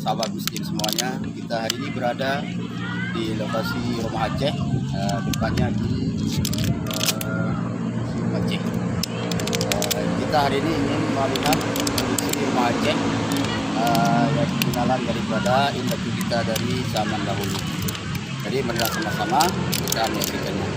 sahabat miskin semuanya. Kita hari ini berada di lokasi rumah Aceh, depannya di Museum Aceh. Kita hari ini ingin melihat kondisi rumah Aceh yang pengenalan daripada induk kita dari zaman dahulu. Jadi marilah sama-sama kita menyaksikannya.